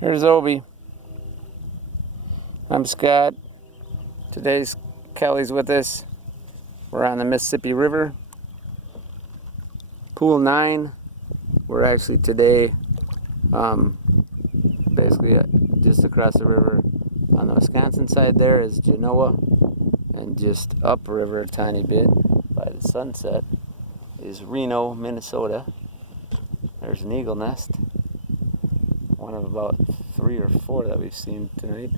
Here's Obi. I'm Scott. Today's Kelly's with us. We're on the Mississippi River. Pool 9. We're actually today basically just across the river. On the Wisconsin side there is Genoa, and just upriver a tiny bit by the sunset is Reno, Minnesota. There's an eagle nest, one of about 3 or 4 that we've seen tonight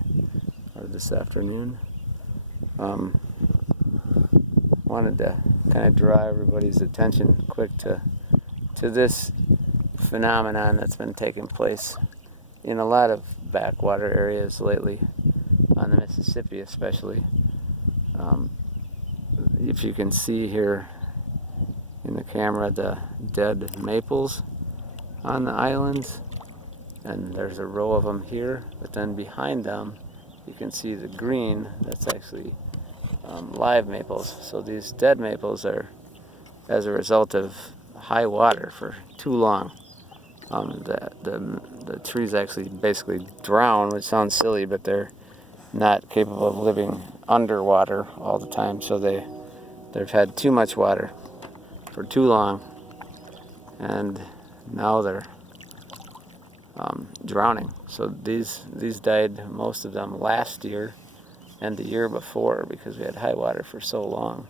or this afternoon. Wanted to kind of draw everybody's attention quick to this phenomenon that's been taking place in a lot of backwater areas lately, on the Mississippi especially. If you can see here in the camera the dead maples on the islands, and there's a row of them here, but then behind them you can see the green that's actually live maples. So these dead maples are as a result of high water for too long. The trees actually basically drown, which sounds silly, but they're not capable of living underwater all the time. So they've had too much water for too long, and now they're drowning. So these died, most of them, last year and the year before, because we had high water for so long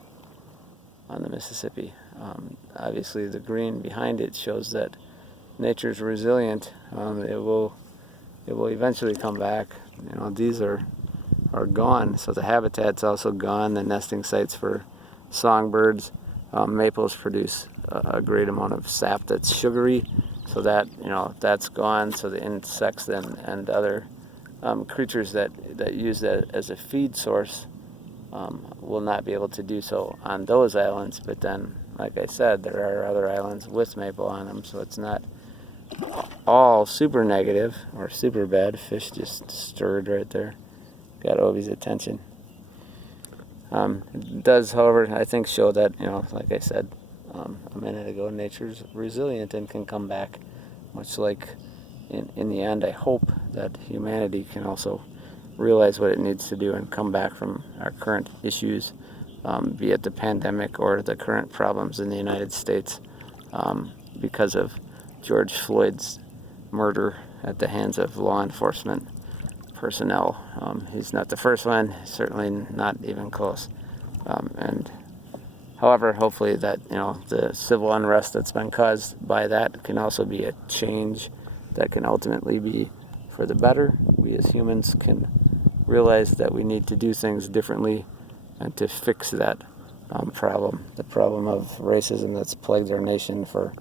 on the Mississippi. Obviously the green behind it shows that nature's resilient. It will eventually come back. These are gone, so the habitat's also gone, the nesting sites for songbirds. Maples produce a great amount of sap that's sugary, so that that's gone. So the insects and other creatures that use that as a feed source will not be able to do so on those islands. But then, like I said, there are other islands with maple on them, so it's not all super negative or super bad. Fish just stirred right there, got Obi's attention. It does, however, I think show that, like I said a minute ago, nature's resilient and can come back, much like in the end I hope that humanity can also realize what it needs to do and come back from our current issues, be it the pandemic or the current problems in the United States because of George Floyd's murder at the hands of law enforcement personnel. He's not the first one, certainly not even close. And however, hopefully that the civil unrest that's been caused by that can also be a change that can ultimately be for the better. We as humans can realize that we need to do things differently and to fix that problem, the problem of racism that's plagued our nation for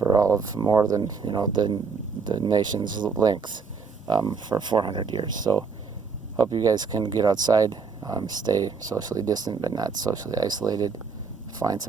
all of more than the nation's length, for 400 years. So hope you guys can get outside, stay socially distant but not socially isolated, find some